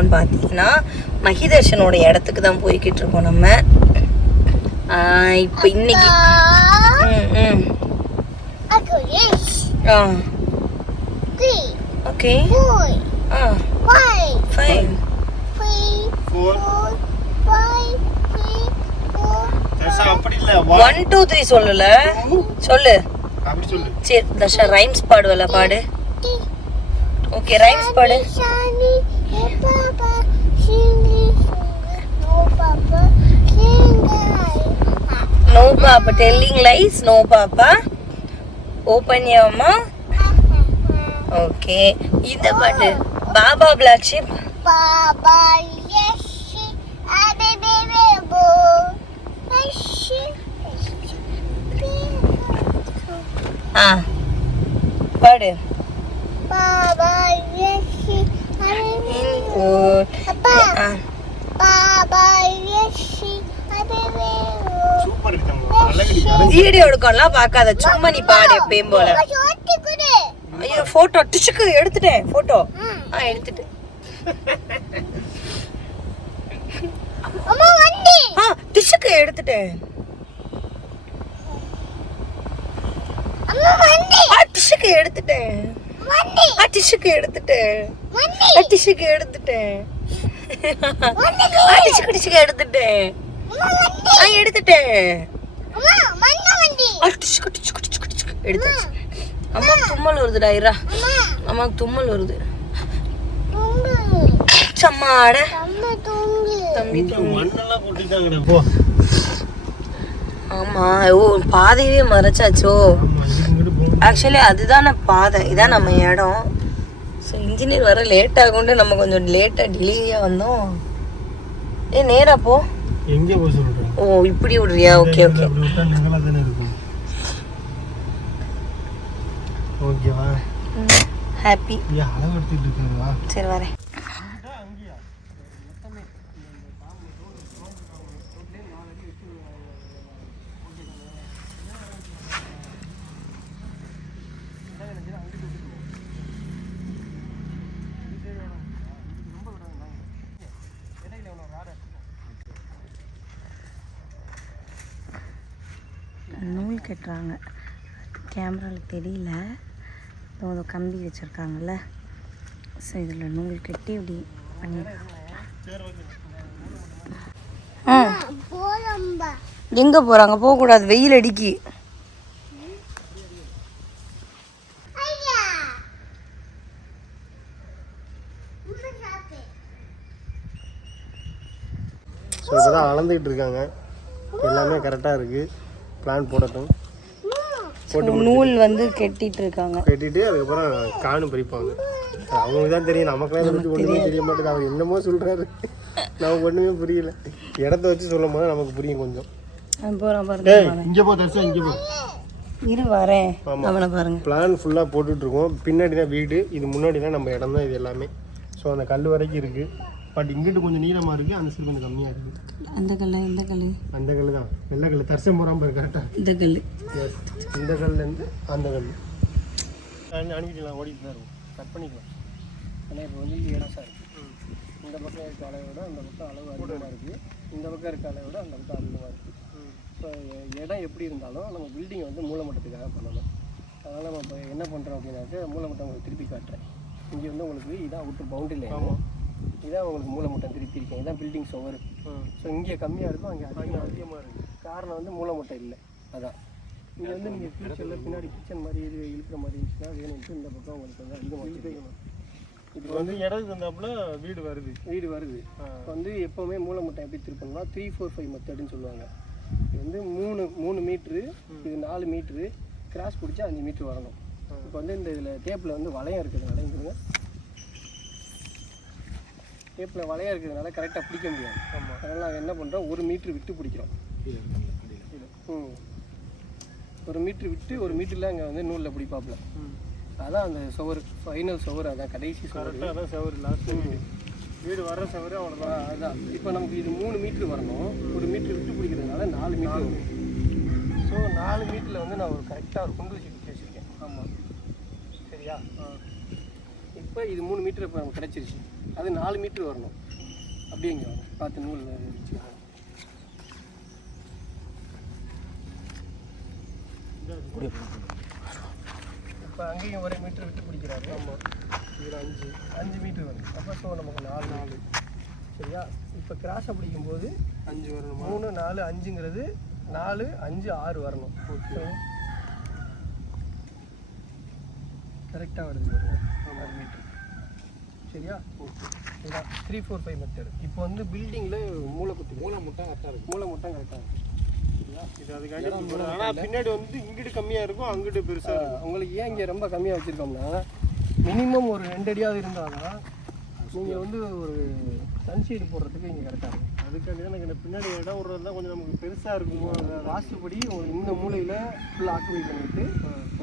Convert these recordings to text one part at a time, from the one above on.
இருக்கோம்னு பார்த்தீங்கன்னா மகிதர்ஷனோட இடத்துக்கு தான் போய்கிட்டு இருக்கோம் நம்ம. இப்போ இன்னைக்கு okay one, one two three சொல்லல சொல்லு. அப்படி சொல்லு. சரி தர்ஷா ரைம்ஸ் பாடுவல பாடு. ஓகே ரைம்ஸ் பாடு. No Papa. No papa telling lies no papa open யம்மா okay இந்த பாட்டு baa baa black sheep yes, ஆ பாடு yes, வீடியோ எடுக்கணும்லாம் பார்க்காத. சும்மா நீ பாடு எப்பயும் போல. ஐயோ போட்டோ டிச்சுக்கு எடுத்துட்டேன் போட்டோ ஆ எடுத்துட்டு. அம்மா வண்டி. ஆ டிச்சுக்கு எடுத்துட்டேன். ஆ டிச்சுக்கு எடுத்துட்டேன். வண்டி. ஆ டிச்சுக்கு எடுத்துட்டேன். வண்டி. ஆ டிச்சுக்கு எடுத்துட்டேன். ஆ டிச்சுக்கு டிச்சுக்கு எடுத்துட்டேன். ஆ எடுத்துட்டேன். டிச்சுக்கு டிச்சுக்கு டிச்சுக்கு டிச்சுக்கு எடுத்தாச்சு. அம்மாக்கு தும்மல் வருதுடா இரா அம்மா. அம்மாக்கு தும்மல் வருது. தூங்கு சம்மாட தம்பி ஆமா ஓ பாதையவே மறைச்சாச்சோ. ஆக்சுவலி அதுதானே பாதை. இதான் நம்ம இடம். ஸோ இன்ஜினியர் வர லேட் ஆகும்னு நம்ம கொஞ்சம் லேட்டாக டிலேயாக வந்தோம். ஏ நேரா போ. எங்கே போக சொல்றேன் ஓ இப்படி விடுறியா? ஓகே ஓகே ஓகேவா ஹாப்பி சரி வரேன். கட்டுறாங்க கேமராவில் தெரியல. இதோ ஒரு கம்பி வச்சுருக்காங்கல்ல. ஸோ இதில் நூல் கட்டி இப்படி போலம்பா எங்கே போகிறாங்க போகக்கூடாது. வெயில் அடிக்கி. ஸோ இப்போ தான் அளந்துக்கிட்டு இருக்காங்க. எல்லாமே கரெக்டாக இருக்குது பிளான் போடட்டும். போட்டு நூல் வந்து கட்டிட்டு இருக்காங்க கட்டிட்டு அதுக்கப்புறம் காணும் பறிப்பாங்க. அவங்களுக்கு தான் தெரியும் நமக்குலாம் இதை ஒன்றுமே தெரிய மாட்டேங்குது. அவர் என்னமோ சொல்கிறாரு நமக்கு ஒன்றுமே புரியல. இடத்த வச்சு சொல்லும் போது நமக்கு புரியும் கொஞ்சம். போகிறான் பாருங்க இங்கே போ தரிசா இங்கே போ. இரு வரேன். அவனை பாருங்க. பிளான் ஃபுல்லாக போட்டுட்ருக்கோம். பின்னாடி தான் வீடு இது முன்னாடி தான் நம்ம இடம் தான் இது எல்லாமே. ஸோ அந்த கல் வரைக்கும் இருக்குது பட் இங்கிட்டு கொஞ்சம் நீளமாக இருக்குது அந்த சைடு கொஞ்சம் கம்மியாக இருக்குது அந்த கல் இந்த கல் அந்த கல் தான். வெள்ளை கல் தரிசனம் போகிறாம பாரு கரெக்டாக இந்த கல் எஸ் இந்த கல்லேருந்து அந்த கல் அனுப்பிக்கலாம் ஓடிட்டு தான் இருக்கும். கட் பண்ணிக்கலாம். ஆனால் இப்போ வந்து இடம் சார் இந்த பக்கம் இருக்க அளவை விட அந்த பக்கம் அளவு அதிகமாக இருக்குது இந்த பக்கம் இருக்க அளவை விட அந்த பக்கம் அதிகமாக இருக்குது ஸோ இடம் எப்படி இருந்தாலும் நம்ம பில்டிங் வந்து மூலமட்டத்துக்காக பண்ணணும். அதனால் நம்ம இப்போ என்ன பண்ணுறோம் அப்படின்னாக்க மூலமட்டம் உங்களுக்கு திருப்பி காட்டுறேன். இங்கே வந்து உங்களுக்கு இதான் அவுட்டர் பவுண்டரி லைன் இதான் உங்களுக்கு திருப்பி இருக்கேன் இதான் பில்டிங் சுவர். ஸோ இங்கே கம்மியாக இருக்கும் அங்கே அதிகமாக அதிகமாக இருக்குது காரணம் வந்து மூலமட்டம் இல்லை. அதான். இங்கே வந்து நீங்கள் ஃபியூச்சரில் பின்னாடி கிச்சன் மாதிரி இது இழுக்கிற மாதிரி இருந்துச்சுன்னா வேணும்ட்டு இந்த பக்கம் உங்களுக்கு வந்து அதிகமாக இழுக்கணும் இது வந்து இடம் தந்தாப்புல வீடு வருது. வீடு வருது. இப்போ வந்து எப்போவுமே மூலமட்டம் எப்படி திருப்பணும்னா த்ரீ ஃபோர் ஃபைவ் மெத்தடுன்னு சொல்லுவாங்க. இது வந்து மூணு மூணு மீட்ரு இது நாலு மீட்ரு கிராஸ் பிடிச்சா அஞ்சு மீட்ரு வரணும். இப்போ வந்து இந்த இதில் டேப்பில் வந்து வளையம் இருக்கிறதுனால இங்கே டேப்பில் வளையம் இருக்கிறதுனால கரெக்டாக பிடிக்க முடியாது. அதனால் நாங்கள் என்ன பண்ணுறோம் ஒரு மீட்ரு விட்டு பிடிக்கிறோம். ம். ஒரு மீட்ரு விட்டு ஒரு மீட்டரில் அங்கே வந்து நூலில் பிடிப்பாப்புல அதான் அந்த சுவர் ஃபைனல் சுவர் அதான் கடைசி சுவர். அதான் சுவர் லாஸ்ட் வீடு வர சுவர் அவ்வளோதான் அதான். இப்போ நமக்கு இது மூணு மீட்ரு வரணும். ஒரு மீட்ரு விட்டு பிடிக்கிறதுனால நாலு மீட்ரு ஸோ நாலு மீட்டரில் வந்து நான் ஒரு கரெக்டாக ஒரு குண்டு வச்சு வச்சுருக்கேன். ஆமாம் சரியா? இப்போ இது மூணு மீட்டர் இப்போ நமக்கு கிடச்சிருச்சு. அது நாலு மீட்ரு வரணும். வாங்க. பார்த்து நூல் இப்போ அங்கேயும் ஒரே மீட்டர் விட்டு பிடிக்கிறாரு. ஆமாம் இதில் அஞ்சு. அஞ்சு மீட்டர் வரும். அப்போ ஸோ நமக்கு நாலு. நாலு. சரியா? இப்போ கிராஸை பிடிக்கும்போது அஞ்சு வரணும்? மூணு நாலு அஞ்சுங்கிறது நாலு அஞ்சு ஆறு வரணும். ஓகே. கரெக்டாக வருது ஆறு மீட்டர். சரியா? இதான் த்ரீ ஃபோர் ஃபைவ் மெத்தட் இப்போ வந்து பில்டிங்கில் மூளை குத்தி மூளை முட்டை கரெக்டாக இருக்குது மூளை முட்டை கரெக்டாக இருக்குது இது அதுக்காண்டி ஆனால் பின்னாடி வந்து இங்கிட்டு கம்மியாக இருக்கும் அங்கிட்டு பெருசாக ஆ, உங்களுக்கு ஏன் இங்கே ரொம்ப கம்மியாக வச்சுருக்கோம்னா மினிமம் ஒரு ரெண்டு அடியாவது இருந்தால் தான் நீங்கள் வந்து ஒரு சன்ஷீடு போடுறதுக்கு இங்கே கரெக்டாக இருக்கும். அதுக்காண்டி தான் எனக்கு இந்த பின்னாடி இடம் விடுறது தான் கொஞ்சம் நமக்கு பெருசாக இருக்கும்? வாஸ்துப்படி ஒரு இந்த மூலையில் ஃபுல்லாக ஆக்குபை பண்ணிவிட்டு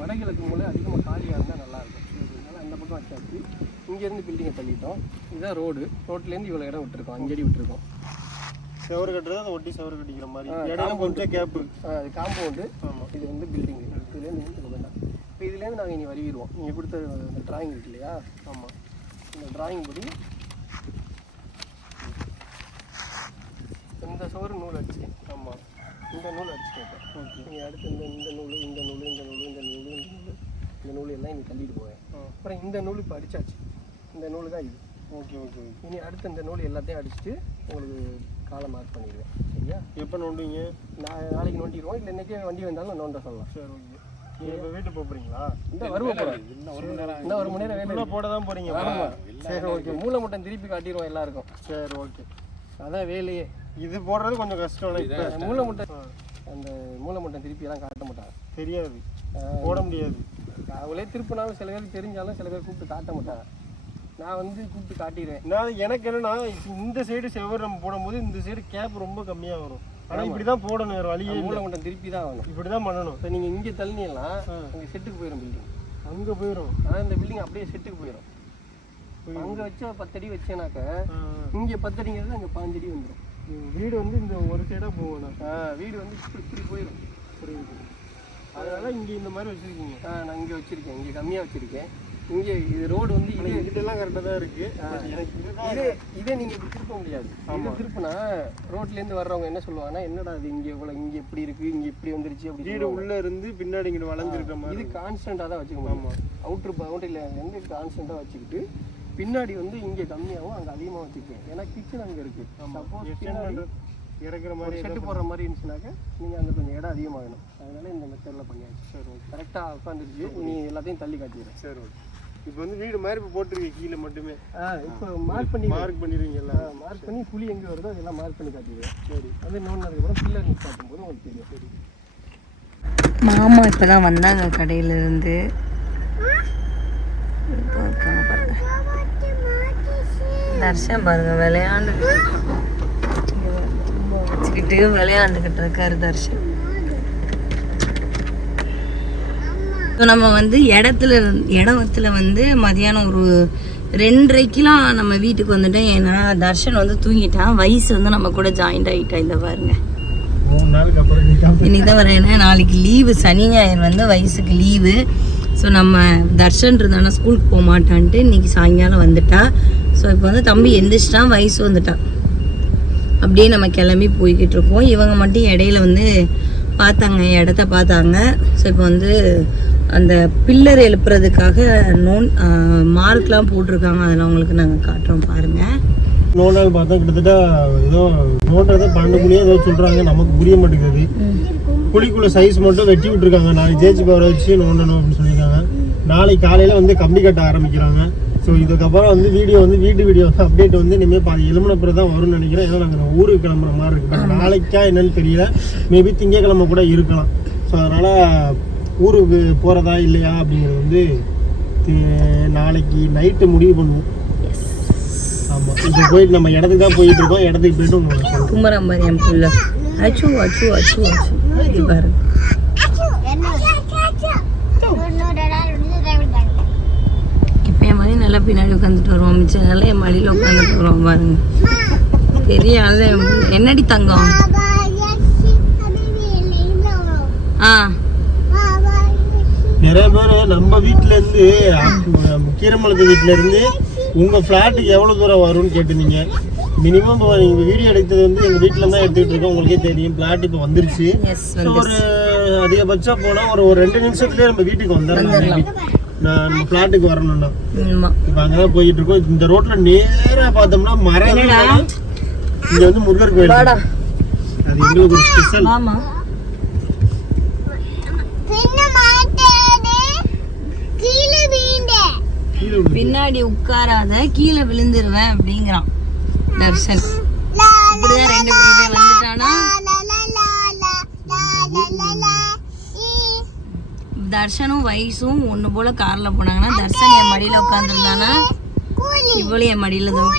வடகிழக்கு மூலை அதிகமாக காலியாக இருந்தால் நல்லாயிருக்கும் பக்கம் வச்சாச்சு இங்கேருந்து பில்டிங்கை தள்ளிட்டோம் இதுதான் ரோடு ரோட்லேருந்து இவ்வளோ இடம் விட்டுருக்கோம். அஞ்சடி விட்டுருக்கோம். செவரு கட்டுறது அதை ஒட்டி செவரு கட்டிக்கிற மாதிரி. இடையில கொஞ்சம் கேப்பு அது காம்பவுண்டு ஆமாம் இது வந்து பில்டிங் இதுலேருந்து வேண்டாம் இப்போ இதுலேருந்து நாங்கள் இனி வருவிடுவோம். நீங்கள் கொடுத்த அந்த டிராயிங் இருக்கு இல்லையா? ஆமாம் இந்த டிராயிங் படி இந்த சோறு நூல் அடிச்சிட்டேன் ஆமாம் இந்த நூல் அடிச்சிட்டேன் ஓகே. நீங்கள் அடுத்து இந்த இந்த நூல் இந்த நூல் இந்த நூல் இந்த நூல் இந்த நூல். இந்த நூல் எல்லாம் இங்கே தள்ளிட்டு போவேன். அப்புறம் இந்த நூல் இப்போ அடிச்சாச்சு. இந்த நூல் தான் இது. Okay okay okay. இனி அடுத்து இந்த நூல் எல்லாத்தையும் அடிச்சுட்டு உங்களுக்கு காலை மார்க் பண்ணிடுவேன். சரியா? எப்போ நோண்டுவீங்க? நான் நாளைக்கு நோண்டிடுவோம். இல்லை இன்றைக்கே வண்டி வந்தாலும் நோண்ட சொல்லலாம். சரி ஓகே. நீங்கள் இப்போ வீட்டுக்கு போக போகிறீங்களா இந்த வருவோம் போகிறேன் இன்னும் ஒரு மணி நேரம் வேலை உள்ளே போட தான் போகிறீங்க. சரி ஓகே. மூளை மட்டும் திருப்பி காட்டிடுவோம் எல்லாருக்கும். சரி ஓகே. அதான் வேலையே. இது போடுறது கொஞ்சம் கஷ்டம் இப்போ? மூளை முட்டை அந்த மூளை முட்டை திருப்பி எல்லாம் காட்ட மாட்டாங்க. தெரியாது. போட முடியாது. அவளே திருப்பினாலும் சில பேருக்கு தெரிஞ்சாலும் சில பேர் கூப்பிட்டு காட்ட மாட்டாங்க. நான் வந்து கூப்பிட்டு காட்டிடுவேன். நான் எனக்கு என்னன்னா இந்த சைடு செவர் நம்ம போடும்போது இந்த சைடு கேப் ரொம்ப கம்மியாக வரும் ஆனால் இப்படி தான் போடணும் வேறு வழியே மூளை முட்டை திருப்பி தான் ஆகணும். இப்படி தான் பண்ணணும். இப்போ நீங்கள் இங்கே தள்ளினீங்கன்னா அங்கே செட்டுக்கு போயிடும் பில்டிங் அங்கே போயிடும் ஆனால் இந்த பில்டிங் அப்படியே செட்டுக்கு போயிடும் அங்கே வச்சா பத்தடி வச்சேனாக்க இங்கே பத்தடிங்கிறது அங்கே பாஞ்சடி வந்துடும் வீடு வந்து இந்த ஒரு சைடாக போகணும் வீடு வந்து இப்படி இப்படி போயிடும் புரியுது. அதனால இங்கே இந்த மாதிரி வச்சுருக்கீங்க. நான் இங்கே வச்சுருக்கேன். இங்கே கம்மியாக வச்சுருக்கேன். இங்கே இது ரோடு வந்து இதே இதெல்லாம் கரெக்டாக தான் இருக்குது எனக்கு இதே இதே நீங்கள் இப்படி திருப்ப முடியாது. இது திருப்பினா ரோட்லேருந்து வர்றவங்க என்ன சொல்லுவாங்கன்னா என்னடா இது இங்கே இவ்வளோ இங்கே இப்படி இருக்குது இங்கே இப்படி வந்துருச்சு அப்படி வீடு உள்ளே இருந்து பின்னாடி வளைஞ்சிருக்க சொல்லுவாங்க. மாதிரி. இது கான்ஸ்டண்ட்டாக தான் வச்சுக்க முடியும். அவுட்ரு பவுண்டரியில் வந்து கான்ஸ்டண்ட்டாக வச்சுக்கிட்டு பின்னாடி வந்து இங்கே கம்மியாகவும் அங்கே அதிகமாக வச்சுக்குவேன் ஏன்னா கிச்சன் அங்கே இருக்குது சப்போஸ் இறக்குற மாதிரி ஷெட்டு போடுற மாதிரி இருந்துச்சுனாக்க நீங்கள் அங்கே கொஞ்சம் இடம் அதிகமாகணும் அதனால இந்த மெத்தடில் பண்ணியாச்சு சரி ஓகே கரெக்டாக உட்காந்துருச்சு நீ எல்லாத்தையும் தள்ளி காட்டிடுறேன் சரி ஓகே இப்போ வந்து வீடு மாதிரி இப்போ போட்டிருக்கீங்க கீழே மட்டுமே ஆ இப்போ மார்க் பண்ணி மார்க் பண்ணிடுவீங்க எல்லாம் மார்க் பண்ணி புளி எங்கே வருதோ அதெல்லாம் மார்க் பண்ணி காட்டிடுவேன் சரி அது நோண்டினதுக்கப்புறம் பில்லர் நிற்பாட்டும் போது உங்களுக்கு தெரியும் சரி மாமா இப்போ தான் வந்தாங்க கடையிலேருந்து தர்ஷன் பாருங்க விளையாண்டுக்கிட்டு வச்சுக்கிட்டு விளையாண்டுக்கிட்டு இருக்காரு தர்ஷன். இப்போ நம்ம வந்து இடத்துல இருந்து- இடத்துல வந்து மதியானம் ஒரு ரெண்டரைக்கெலாம் நம்ம வீட்டுக்கு வந்துட்டோம். ஏன்னா தர்ஷன் வந்து தூங்கிட்டான். வயசு வந்து நம்ம கூட ஜாயிண்ட் ஆகிட்டான் இந்த பாருங்க. மூணு நாளுக்கு அப்புறம் நீ இன்னைக்கு தான் வரேன் ஏன்னா நாளைக்கு லீவு சனி ஞாயிறு வந்து வயசுக்கு லீவு ஸோ நம்ம தர்ஷன் இருந்தானா ஸ்கூலுக்கு போக மாட்டான்ட்டு இன்னைக்கு சாயங்காலம் வந்துட்டா. ஸோ இப்போ வந்து தம்பி எந்திரிச்சிட்டான் வயசு வந்துட்டான். அப்படியே நம்ம கிளம்பி போய்கிட்டு இருக்கோம் இவங்க மட்டும் இடையில வந்து பார்த்தாங்க இடத்த பார்த்தாங்க. ஸோ இப்போ வந்து அந்த பில்லர் எழுப்புறதுக்காக நோன் மார்க்லாம் போட்டிருக்காங்க. அதெல்லாம் உங்களுக்கு நாங்கள் காட்டுறோம் பாருங்கள் நோண்டால் பார்த்தா கிட்டத்தட்ட ஏதோ நோண்டதை பன்னெண்டு மணியோ ஏதோ சொல்கிறாங்க நமக்கு புரிய மாட்டேங்குது. குழிக்குள்ள சைஸ் மட்டும் வெட்டி விட்டுருக்காங்க. நாளைக்கு ஜேஜி பவரை வச்சு நோண்டணும் அப்படின்னு சொல்லியிருக்காங்க. நாளைக்கு காலையில் வந்து கம்பி கட்ட ஆரம்பிக்கிறாங்க. ஸோ இதுக்கப்புறம் வந்து வீடியோ வந்து வீட்டு வீடியோ அப்டேட் வந்து இனிமேல் பாதி எலுமினப்புறம் தான் வரும்னு நினைக்கிறேன். ஏன்னா நாங்கள் ஊருக்கு கிளம்புற மாதிரி இருக்கு. நாளைக்கா என்னன்னு தெரியல. மேபி திங்கக்கிழமை கூட இருக்கலாம். ஸோ அதனால் ஊருக்கு போகிறதா இல்லையா அப்படிங்கிறது வந்து நாளைக்கு நைட்டு முடிவு பண்ணுவோம். ஆமாம் இப்போ போயிட்டு நம்ம இடத்துக்கு தான் போயிட்டு இருக்கோம். இடத்துக்கு போயிட்டு உங்களுக்கு. குமரம் என் புள்ள அச்சு அச்சு அச்சு அச்சு இது பாரு இப்போ என் மணி நல்லா பின்னாடி நல்லா என் மடியில் உட்காந்துட்டு வருவோம் பாருங்க. பெரிய ஆளு. என்னடி தங்கம்? ஆ. நிறைய பேர் நம்ம வீட்ல இருந்து கீரமலத்து வீட்ல இருந்து உங்கள் ஃப்ளாட்டுக்கு எவ்வளோ தூரம் வரும்னு கேட்டிருந்தீங்க. மினிமம் இப்போ நீங்கள் வீடியோ எடுத்தது வந்து எங்கள் வீட்டில் தான் எடுத்துக்கிட்டு இருக்கோம். உங்களுக்கே தெரியும். ஃப்ளாட் இப்போ வந்துருச்சு. ஒரு அதிகபட்சம் போனால் ஒரு ஒரு ரெண்டு நிமிஷத்துலேயே நம்ம வீட்டுக்கு வந்துடலாம். நான் நம்ம ஃப்ளாட்டுக்கு வரணும்னா இப்போ அங்கே தான் போயிட்டு இருக்கோம் இந்த ரோட்டில் நேராக பார்த்தோம்னா மரம் இங்கே வந்து முருகர் கோயில் வாடா. அது எங்களுக்கு ஒரு ஸ்பெஷல். பின்னாடி உட்காராத கீழே விழுந்துருவேன் அப்படிங்கிறான் தர்ஷன் இப்படிதான் ரெண்டு பேருமே வந்துட்டானா? தர்ஷனும் வயசும் ஒண்ணு போல கார்ல போனாங்கன்னா தர்ஷன் என் மடியில உட்காந்துருந்தானா இவளும் என் மடியில தான்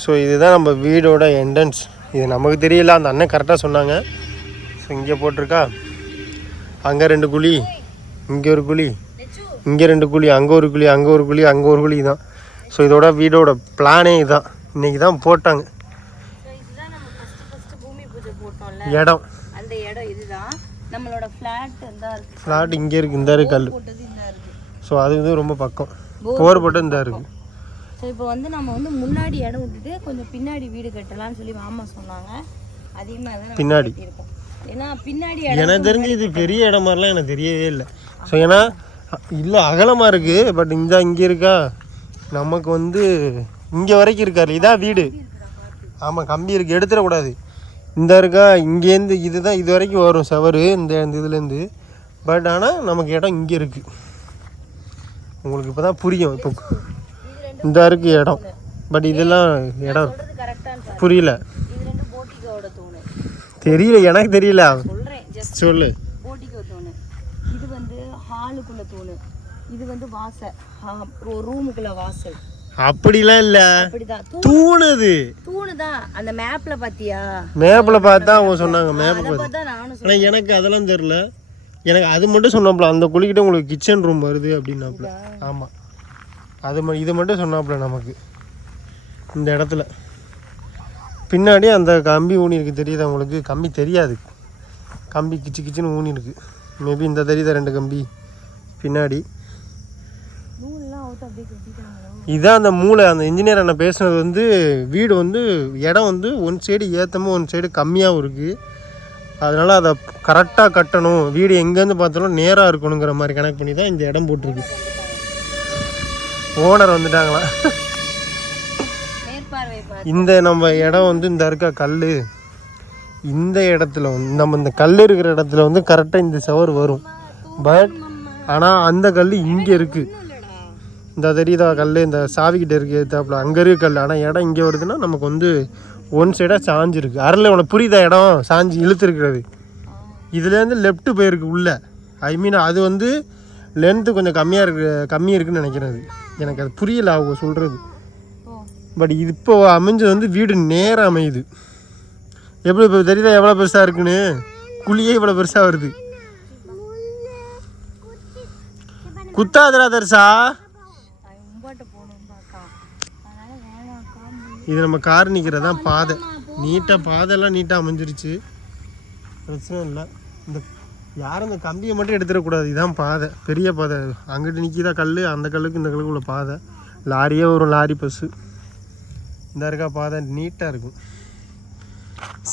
ஸோ இதுதான் நம்ம வீடோட என்ட்ரன்ஸ் இது நமக்கு தெரியல அந்த அண்ணன் கரெக்டாக சொன்னாங்க. ஸோ இங்கே போட்டிருக்கா? அங்கே ரெண்டு குழி இங்கே ஒரு குழி இங்கே ரெண்டு குழி அங்கே ஒரு குழி அங்கே ஒரு குழி அங்கே ஒரு குழி தான் ஸோ இதோட வீடோட பிளானே இதுதான் இன்னைக்கு தான் போட்டாங்க இதுதான் நம்ம ஃபர்ஸ்ட் ஃபர்ஸ்ட் பூமி பூஜை போட்டோம்ல இடம். அந்த இடம் இதுதான். நம்மளோட ஃபிளாட் தான் இருக்கு. ஃப்ளாட் இங்கே இருக்குது இந்த இருக்கு கல் ஸோ அது வந்து ரொம்ப பக்கம். போர் போட்டு இந்த இருக்குது ஸோ இப்போ வந்து நம்ம வந்து முன்னாடி இடம் விட்டுட்டு கொஞ்சம் பின்னாடி வீடு கட்டலாம்னு சொல்லி மாமா சொன்னாங்க. அதே மாதிரி பின்னாடி. ஏன்னா பின்னாடி எனக்கு தெரிஞ்சு இது பெரிய இடம் மாதிரிலாம் எனக்கு தெரியவே இல்லை. ஸோ ஏன்னா இல்லை அகலமாக இருக்குது பட் இந்த இங்கே இருக்கா? நமக்கு வந்து இங்கே வரைக்கும் இருக்காரு. இதான் வீடு. ஆமாம் கம்பி இருக்குது எடுத்துடக்கூடாது. இந்த இருக்கா இங்கேருந்து இதுதான் இது வரைக்கும் வரும் செவரு இந்த இந்த இதுலேருந்து பட் ஆனால் நமக்கு இடம் இங்கே இருக்குது உங்களுக்கு இப்போ தான் புரியும் இப்போ இந்த இருக்கு இடம். பட் இதெல்லாம் இடம். புரியல. இது தெரியல எனக்கு தெரியல. சொல்லு. இது வந்து ஹாலுக்குள்ள தூணு. இது வந்து வாசல். ரூமுக்குள்ள வாசல். அப்படிலாம் இல்லை. தூணுது. தூணு தான் அந்த மேப்ல பாத்தியா? மேப்பில் பார்த்தா அவங்க சொன்னாங்க மேப் அதை பார்த்தா. ஆனால் எனக்கு அதெல்லாம் தெரில எனக்கு அது மட்டும் சொன்னாப்புல அந்த குழிக்கிட்ட உங்களுக்கு கிச்சன் ரூம் வருது அப்படின்னாப்புல. ஆமாம் அது இது மட்டும் சொன்னாப்புல நமக்கு. இந்த இடத்துல. பின்னாடி அந்த கம்பி ஊனி இருக்கு. தெரியுதா உங்களுக்கு? கம்பி தெரியாது. கம்பி கிச்சு கிச்சுன்னு ஊனி இருக்கு. மேபி இந்த தெரியுதா ரெண்டு கம்பி? பின்னாடி. இதான் அந்த மூளை. அந்த இன்ஜினியர் அண்ணன் பேசுனது வந்து வீடு வந்து இடம் வந்து ஒன் சைடு ஏற்றமும் ஒன் சைடு கம்மியாகவும் இருக்குது அதனால் அதை கரெக்டாக கட்டணும். வீடு எங்கேருந்து பார்த்தாலும் நேராக இருக்கணுங்கிற மாதிரி கணக்கு பண்ணி தான் இந்த இடம் போட்டிருக்கு. ஓனர் வந்துட்டாங்களா? இந்த நம்ம இடம் வந்து இந்த இருக்க கல் இந்த இடத்துல வந்து நம்ம இந்த கல் இருக்கிற இடத்துல வந்து கரெக்டாக இந்த செவர் வரும். பட் ஆனால் அந்த கல் இங்கே இருக்குது இந்த தெரியுதா கல் இந்த சாவிக்கிட்ட இருக்கு எத்தாப்புல அங்கே இருக்க கல் ஆனால் இடம் இங்கே வருதுன்னா நமக்கு வந்து ஒன் சைடாக சாஞ்சிருக்கு அருளில் உனக்கு புரியுதா இடம்? சாஞ்சு இழுத்துருக்கிறது. இதுலேருந்து லெஃப்ட்டு போயிருக்கு உள்ளே. ஐ மீன் அது வந்து லென்த்து கொஞ்சம் கம்மியாக இருக்கு கம்மி இருக்குன்னு நினைக்கிறேன் அது எனக்கு அது புரியல அவங்க சொல்கிறது பட் இது இப்போ அமைஞ்சது வந்து வீடு நேராக அமையுது. எப்படி இப்போ தெரியுதா எவ்வளோ பெருசாக இருக்குன்னு? குழியே இவ்வளோ பெருசாக வருது. குத்தாதரா தர்சா அவன் உம்பாட்ட போகணும் பாக்கா அதனால வேணாம் காம்பு இது நம்ம கார் நிற்கிறதான் பாதை. நீட்டாக பாதைலாம் நீட்டாக அமைஞ்சிருச்சு. பிரச்சனை இல்லை. இந்த யாரும் இந்த கம்பியை மட்டும் எடுத்துடக்கூடாது. இதுதான் பாதை. பெரிய பாதை. அங்கிட்டு நிற்கிதா கல் அந்த கல்லுக்கு இந்த கல்லுக்கு உள்ள பாதை. லாரியே வரும் லாரி பஸ்ஸு. இந்த இருக்கா பாதை. நீட்டாக இருக்கும்.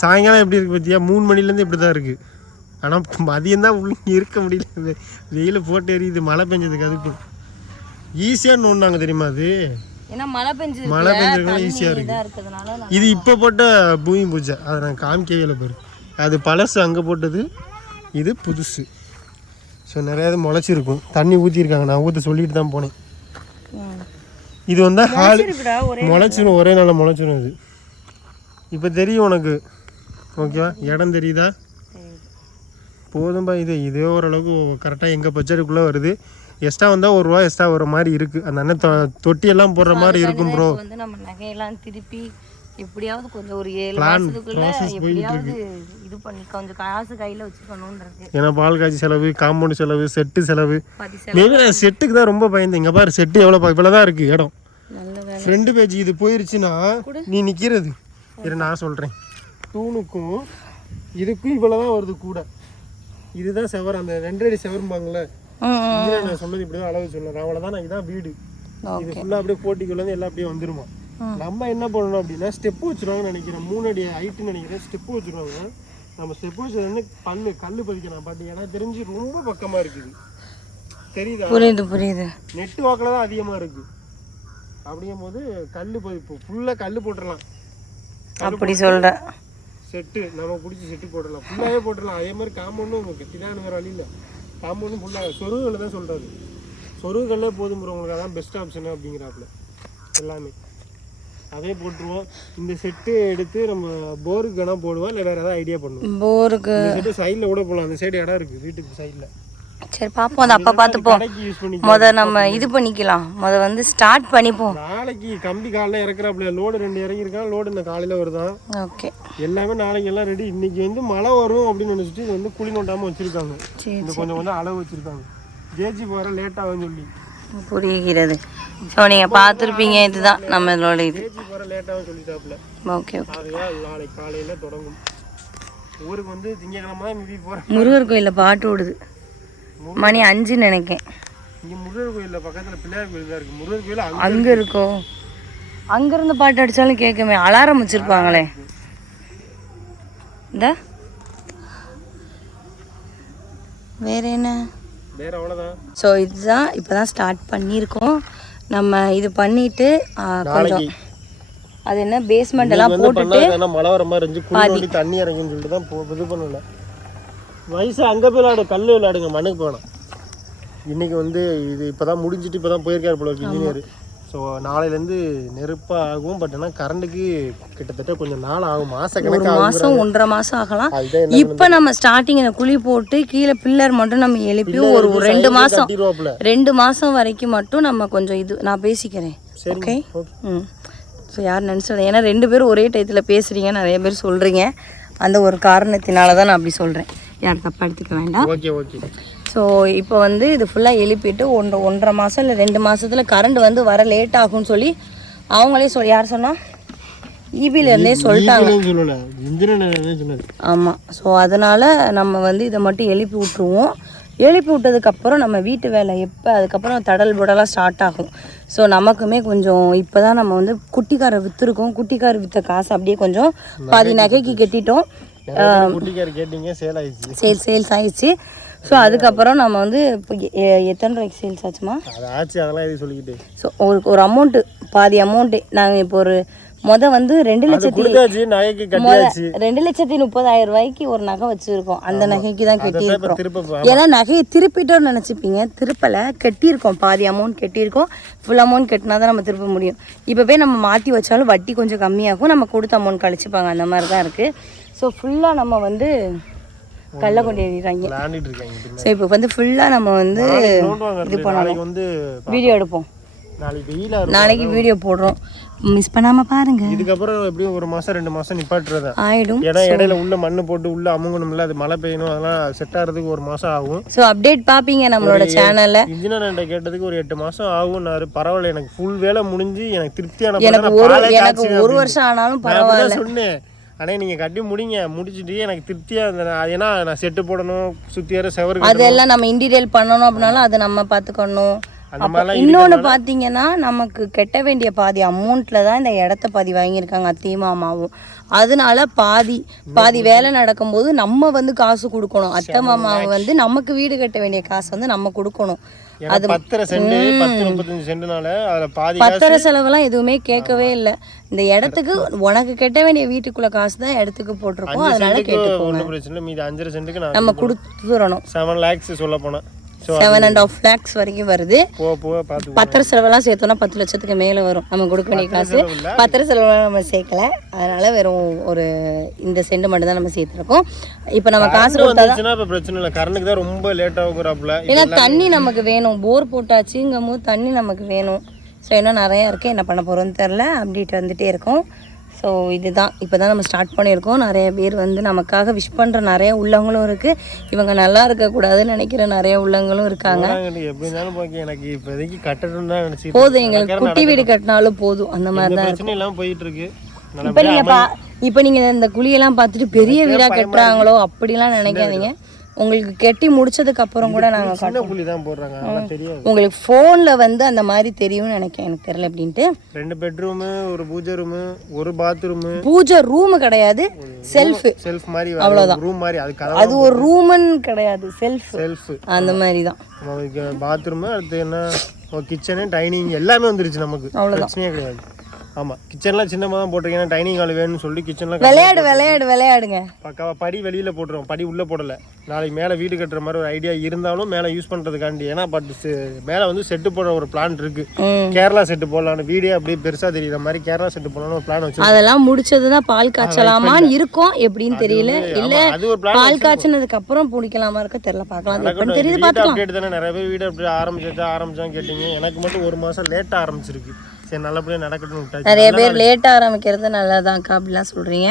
சாயங்காலம் எப்படி இருக்குது பார்த்தியா மூணு மணிலேருந்து இப்படி தான் இருக்குது ஆனால் மதியம் தான் உள்ள இருக்க முடியல. வெயில் போட்டு எரியுது. மழை பெஞ்சதுக்கு அதுக்கு. ஈஸியாக நோண்டாங்க தெரியுமா அது? ஏன்னா மழை பெஞ்சு மழை பெஞ்சதுனால ஈஸியாக இருக்கு. இதா இப்போ போட்ட பூமி பூஜை. அதை நான் காமிக்கவே இல்லை பாரு. அது பழசு அங்கே போட்டது இது புதுசு. ஸோ நிறையா இது முளைச்சிருக்கும். தண்ணி ஊற்றிருக்காங்க நான் ஊற்ற சொல்லிட்டு தான் போனேன். இது வந்து ஹால் முளைச்சிரும் ஒரே நாளில் முளைச்சிரும் இது. இப்போ தெரியும் உனக்கு. ஓகேவா? இடம் தெரியுதா? போதும்பா இது இதே ஓரளவுக்கு கரெக்டாக எங்கள் பட்ஜெட்டுக்குள்ளே வருது. எக்ஸ்ட்ரா வந்தால் ஒரு ரூபா எக்ஸ்ட்ரா வர மாதிரி இருக்குது அந்த அண்ணன் தொட்டியெல்லாம் போடுற மாதிரி இருக்கும் ப்ரோ வந்து நம்ம நகையெல்லாம் திருப்பி எப்படியாவது கொஞ்சம் ஒரு ஏழு மாசத்துக்குள்ள எப்படியாவது இது பண்ணி கொஞ்சம் காசு கையில வச்சுக்கணும்ன்றது. ஏன்னா பால் காய்ச்சி செலவு காம்பவுண்ட் செலவு செட்டு செலவு. மேபி நான் செட்டுக்கு தான் ரொம்ப பயந்தேன். இங்கே பாரு செட்டு எவ்வளோ இவ்வளோ தான் இருக்குது இடம். ஃப்ரெண்டு பேஜ் இது போயிருச்சுன்னா நீ நிற்கிறது இரு நான் சொல்கிறேன் தூணுக்கும் இதுக்கும் இவ்வளோ தான் வருது கூட. இதுதான் செவர் அந்த ரெண்டு அடி. இதுல நான் சொன்னது இப்படிதான் அளவு சொல்லலாம் அவ்வளவுதான் இதான் வீடு. இது ஃபுல்லா அப்படியே போட்டிக்குள்ள இருந்து எல்லாம் அப்படியே வந்துருமா? நம்ம என்ன பண்ணணும் அப்படின்னா ஸ்டெப் வச்சிருவாங்கன்னு நினைக்கிறேன். மூணு அடி ஹைட்டுன்னு நினைக்கிறேன். ஸ்டெப் வச்சிருவாங்க. நம்ம ஸ்டெப் வச்சது வந்து கல்லு கல்லு பதிக்கலாம். பட் எனக்கு தெரிஞ்சு ரொம்ப பக்கமா இருக்குது. தெரியுதா? புரியுது புரியுது. நெட் வாக்கில் தான் அதிகமாக இருக்குது அப்படிங்கும் போது கல் இப்போ ஃபுல்லாக கல் போட்டுடலாம். அப்படி சொல்ற. செட்டு நம்ம பிடிச்சி செட்டு போட்டுடலாம். ஃபுல்லாகவே போட்டுடலாம். அதே மாதிரி காம்பவுண்டும் கட்டிதான் வேறு வழி இல்லை காம்பவுண்டும் ஃபுல்லாக சொருகுகளை தான் சொல்கிறாரு சொருகுகளே போதும் bro, உங்களுக்கு அதான் பெஸ்ட் ஆப்ஷன் அப்படிங்கிறாப்புல. எல்லாமே. அதே போட்டுருவோம். இந்த செட்டு எடுத்து நம்ம போருக்கு வேணால் போடுவோம் இல்லை வேறு ஏதாவது ஐடியா பண்ணுவோம். போருக்கு செட்டு சைடில் கூட போடலாம். அந்த சைடு இடம் இருக்குது வீட்டுக்கு சைடில் சரி பார்ப்போம் அதை அப்போ பார்த்துப்போம். கடைக்கு யூஸ் பண்ணி முத நம்ம இது பண்ணிக்கலாம். முத வந்து ஸ்டார்ட் பண்ணிப்போம். நாளைக்கு கம்பி காலைல இறக்குறாப்புல. லோடு ரெண்டு இறங்கியிருக்கான் லோடு இந்த காலையில் வருதான் ஓகே. எல்லாமே நாளைக்கு எல்லாம் ரெடி இன்னைக்கு வந்து மழை வரும் அப்படின்னு நினச்சிட்டு இது வந்து குழி நோட்டாமல் வச்சுருக்காங்க. சரி இந்த கொஞ்சம் கொஞ்சம் அளவு வச்சுருக்காங்க. ஜேஜி போகிற லேட்டாகும் சொல்லி. புரிகிறது. ஸோ நீங்கள் பார்த்துருப்பீங்க இதுதான் நம்மளோட இது. Okay okay. நாளைக்கு காலையில் தொடங்கும். ஊருக்கு வந்து திங்கக்கிழமை முருகர் கோயிலில் பாட்டு ஓடுது. மணி அஞ்சுன்னு நினைக்கேன். இங்கே முருகர் கோயிலில் பக்கத்தில் பிள்ளையார் கோயில் தான் இருக்குது முருகர் கோயில் அங்கே அங்கே இருக்கோ. அங்கேருந்து பாட்டு அடித்தாலும் கேட்குமே. அலாரம் வச்சுருப்பாங்களே. இந்த. வேற என்ன? வேறு அவ்வளோதான் ஸோ இதுதான். இப்போ தான் ஸ்டார்ட் பண்ணியிருக்கோம். நம்ம இது பண்ணிட்டு கொஞ்சம் அது என்ன பேஸ்மெண்ட் எல்லாம் போட்டுட்டு மழை வர மாதிரி இருந்துச்சு. தண்ணி இறங்குன்னு சொல்லிட்டு தான் இது பண்ணல. வயசு அங்கே போய் விளையாடு கல் விளையாடுங்க மண்ணுக்கு போகலாம் இன்னைக்கு வந்து இது இப்போ தான் முடிஞ்சிட்டு இப்போ தான் போயிருக்காரு போல இன்ஜினியர் ஸோ நாளையிலேருந்து நெருப்பாக ஆகும் பட் ஆனால் கரண்ட்டுக்கு கிட்டத்தட்ட கொஞ்சம் நாள் ஆகும். மாதக்கணக்கு மாசம் ஒன்றரை மாசம் ஆகலாம். இப்போ நம்ம ஸ்டார்டிங் இந்த குழி போட்டு கீழே பில்லர் மட்டும் நம்ம எழுப்பி ஒரு ரெண்டு மாசம் கட்டிடுவாப்புல. ரெண்டு மாசம் வரைக்கும் மட்டும் நம்ம கொஞ்சம் இது நான் பேசிக்கிறேன். சரி ஓகே ம். ஸோ யார் நினச்சது ஏன்னா ரெண்டு பேரும் ஒரே டயத்தில் பேசுகிறீங்க நிறைய பேர் சொல்கிறீங்க அந்த ஒரு காரணத்தினால தான் நான் அப்படி சொல்கிறேன் யார் தப்பாக எடுத்துக்க வேண்டாம். Okay okay. ஸோ இப்போ வந்து இது ஃபுல்லாக எழுப்பிட்டு ஒன்றரை ஒன்றரை மாதம் இல்லை ரெண்டு மாதத்தில் கரண்ட் வந்து வர லேட் ஆகும்னு சொல்லி அவங்களே சொல் யார் சொன்னா? இபிலேருந்தே சொல்லிட்டாங்க. ஈவினிங் சொல்லலை. இன்ஜினியர் சொன்னது ஆமாம் ஸோ அதனால் நம்ம வந்து இதை மட்டும் எழுப்பி விட்ருவோம் எழுப்பி விட்டதுக்கப்புறம் நம்ம வீட்டு வேலை எப்போ அதுக்கப்புறம் தடல் புடலாக ஸ்டார்ட் ஆகும். ஸோ நமக்குமே கொஞ்சம் இப்போ தான் நம்ம வந்து குட்டிக்காரை விற்றுருக்கோம் குட்டிக்கார் விற்ற காசு அப்படியே கொஞ்சம் பாதி நகைக்கு கட்டிட்டோம். சேல் சேல்ஸ் சேல்ஸ் ஆயிடுச்சு. ஸோ அதுக்கப்புறம் நம்ம வந்து இப்போ எத்தனை ரூபாய்க்கு சேல்ஸ் ஆச்சுமா? அது ஆச்சு அதெல்லாம் எதுவும் சொல்லிக்கிட்டு. ஸோ ஒரு ஒரு அமௌண்ட்டு பாதி அமௌண்ட்டு நாங்கள் இப்போ ஒரு மொத வந்து ரெண்டு லட்சத்தி ரெண்டு லட்சத்தி முப்பதாயிரம் ரூபாய்க்கு ஒரு நகை வச்சிருக்கோம். அந்த நகைக்கு தான் கட்டியிருக்கோம். ஏன்னா நகையை திருப்பிட்டோம்னு நினச்சிப்பீங்க. திருப்பலை கட்டியிருக்கோம். பாதி அமௌண்ட் கட்டியிருக்கோம். ஃபுல் அமௌண்ட் கட்டினா தான் நம்ம திருப்ப முடியும். இப்போ போய் நம்ம மாற்றி வச்சாலும் வட்டி கொஞ்சம் கம்மியாகும். நம்ம கொடுத்த அமௌண்ட் கழிச்சுப்பாங்க. அந்த மாதிரி தான் இருக்குது ஸோ ஃபுல்லாக நம்ம வந்து கல்லை கொண்டு ஏறிடுறாங்க. ஸோ இப்போ வந்து ஃபுல்லாக நம்ம வந்து இது பண்ணணும். வந்து வீடியோ எடுப்போம். நாளைக்கு வீடியோ போடுறோம். மிஸ் பண்ணாமல் பாருங்க. இதுக்கப்புறம் எப்படியும் ஒரு மாசம் ரெண்டு மாசம் நிப்பாட்டுறது. ஆயிடும். ஏன்னா இடையில உள்ள மண்ணு போட்டு உள்ள அமுங்கணும்ல அது மழை பெய்யணும் அதெல்லாம் செட் ஆகிறதுக்கு ஒரு மாசம் ஆகும். ஸோ அப்டேட் பார்ப்பீங்க நம்மளோட சேனலில் இன்ஜினியர் என்கிட்ட கேட்டதுக்கு ஒரு எட்டு மாசம் ஆகும்னாரு பரவாயில்ல எனக்கு ஃபுல் வேலை முடிஞ்சு எனக்கு திருப்தியான எனக்கு ஒரு எனக்கு ஒரு. வருஷம் ஆனாலும் பரவாயில்ல. சொன்னேன். அண்ணே நீங்க கட்டி முடிங்க. முடிச்சிட்டு எனக்கு திருப்தியா இருந்தேன் அது ஏன்னா நான் செட்டு போடணும் வர செவரு. அதெல்லாம் நம்ம இன்டீரியல் பண்ணணும் அப்படின்னாலும் அதை நம்ம பார்த்துக்கணும் இன்னொன்று பார்த்தீங்கன்னா நமக்கு கட்ட வேண்டிய பாதி அமௌண்ட்டில் தான் இந்த இடத்த பாதி வாங்கியிருக்காங்க அத்தையும் மாமாவும். அதனால பாதி பாதி வேலை நடக்கும்போது நம்ம வந்து காசு கொடுக்கணும். அத்தை மாமாவை வந்து நமக்கு வீடு கட்ட வேண்டிய காசு வந்து நம்ம கொடுக்கணும். ஏன்னா பத்தரை சென்ட் பத்து முப்பத்தஞ்சு சென்ட்னால அதுல பாதி பத்தரை செலவெல்லாம் எதுவுமே கேட்கவே இல்லை. இந்த இடத்துக்கு உனக்கு கட்ட வேண்டிய வீட்டுக்குள்ள காசு தான் இடத்துக்கு போட்டிருக்கோம். அதனால கேட்டுக்கோங்க. ஒன்றும் பிரச்சனை மீதி அஞ்சரை சென்ட்டுக்கு நம்ம கொடுத்துறணும். செவன் லேக்ஸ் சொல்ல போனேன். So seven and half lakhs வரைக்கும் வருது. பத்திர செலவெல்லாம் சேர்த்தோம்னா பத்து லட்சத்துக்கு மேலே வரும். நம்ம கொடுக்க வேண்டிய காசு. பத்திர செலவெல்லாம் நம்ம சேர்க்கல. அதனால வெறும் ஒரு இந்த சென்ட் மட்டும் தான் நம்ம சேர்த்துருக்கோம். இப்போ நம்ம காசு கொடுத்தா பிரச்சனை இல்லை. கரண்ட்டுக்கு தான் ரொம்ப லேட் ஆகுறாப்புல ஏன்னா தண்ணி நமக்கு வேணும். போர் போட்டாச்சுங்கும் போது தண்ணி நமக்கு வேணும். ஸோ இன்னும் நிறையா இருக்குது என்ன பண்ண போகிறோம்னு தெரில அப்டேட் வந்துகிட்டே இருக்கும். ஸோ இதுதான். இப்போ தான் நம்ம ஸ்டார்ட் பண்ணியிருக்கோம். நிறைய பேர் வந்து நமக்காக விஷ் பண்ணுற நிறைய உள்ளவங்களும் இருக்குது இவங்க நல்லா இருக்கக்கூடாதுன்னு நினைக்கிற நிறைய உள்ளவங்களும் இருக்காங்க. எனக்கு இப்போதைக்கு கட்டணும் தான் நினச்சிட்டு போதும் எங்களுக்கு குட்டி வீடு கட்டினாலும் போதும். அந்த மாதிரி தான் போயிட்டு இருக்கு. இப்போ நீங்கள் பா இப்போ நீங்கள் இந்த குழியெல்லாம் பார்த்துட்டு பெரிய வீடாக கட்டுறாங்களோ அப்படிலாம் நினைக்காதீங்க. உங்களுக்கு கெட்டி முடிச்சதுக்கு அப்புறம் கூட நாங்கள் தெரியாது. உங்களுக்கு ஃபோனில் வந்து அந்த மாதிரி தெரியும்னு நினைக்கிறேன் எனக்கு தெரியல அப்படின்ட்டு. ரெண்டு பெட்ரூமு ஒரு பூஜை ரூமு ஒரு பாத்ரூமு பூஜை ரூம் கிடையாது செல்ஃப் செல்ஃப் மாதிரி ரூம் மாதிரி அது அது ஒரு ரூம்னு கிடையாது செல்ஃப் செல்ஃப் அந்த மாதிரி தான் பாத்ரூமு அடுத்து என்ன? கிச்சனு டைனிங் எல்லாமே வந்துருச்சு நமக்கு. பிரச்சனையே கிடையாது. ஆமாம் கிச்சன்லாம் சின்னமாக தான் போட்டிருக்கேன் டைனிங் ஹால் வேணும்னு சொல்லி கிச்சன்லாம் விளையாடு விளையாடு விளையாடுங்க. பக்காவா படி வெளியில் போட்டுருவோம். படி உள்ளே போடலை. நாளைக்கு மேலே வீடு கட்டுற மாதிரி ஒரு ஐடியா இருந்தாலும் மேலே யூஸ் பண்ணுறதுக்காண்டி ஏன்னா பட் மேலே வந்து செட்டு போடுற ஒரு பிளான் இருக்கு. ம். கேரளா செட்டு போடலான்னு வீடே அப்படியே பெருசாக தெரியுற மாதிரி கேரளா செட்டு போடலான்னு ஒரு பிளான் வச்சு அதெல்லாம் முடிச்சதுதான் பால் காய்ச்சலாமான்னு இருக்கும். எப்படின்னு தெரியல. இல்ல அது ஒரு பிளான் பால் காய்ச்சினதுக்கு அப்புறம் பிடிக்கலாமா இருக்க தெரியல பார்க்கலாம். தெரியுது பார்த்துக்கலாம். தானே. நிறைய பேர் வீடு அப்டேட் ஆரம்பிச்சா ஆரம்பிச்சான்னு கேட்டீங்க. எனக்கு மட்டும் ஒரு மாதம் லேட்டாக ஆரம்பிச்சிருக்கு. சரி நல்லபடியாக நடக்கட்டும் நிறைய பேர் லேட்டாக ஆரம்பிக்கிறது நல்லதாக்கா அப்படிலாம் சொல்கிறீங்க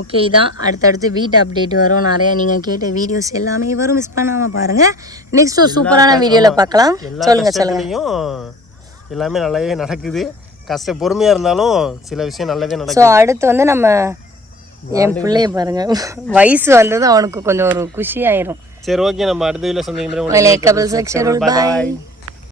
ஓகே இதான் அடுத்தடுத்து வீட்டு அப்டேட் வரும். நிறைய நீங்கள் கேட்ட வீடியோஸ் எல்லாமே வரும். மிஸ் பண்ணாமல் பாருங்கள் நெக்ஸ்ட் ஒரு சூப்பரான வீடியோவில் பார்க்கலாம். எல்லா சொல்லுங்க சொல்லுங்க. கஷ்டத்துலையும் எல்லாமே நல்லாவே நடக்குது. கஷ்ட பொறுமையாக இருந்தாலும் சில விஷயம் நல்லதே ஸோ நடக்குது. அடுத்து வந்து நம்ம என் பிள்ளைய பாருங்க. வயசு வந்தது அவனுக்கு கொஞ்சம் ஒரு குஷி ஆயிரும். சரி ஓகே நம்ம அடுத்த வீடியோ சந்திக்கிறோம். பாய்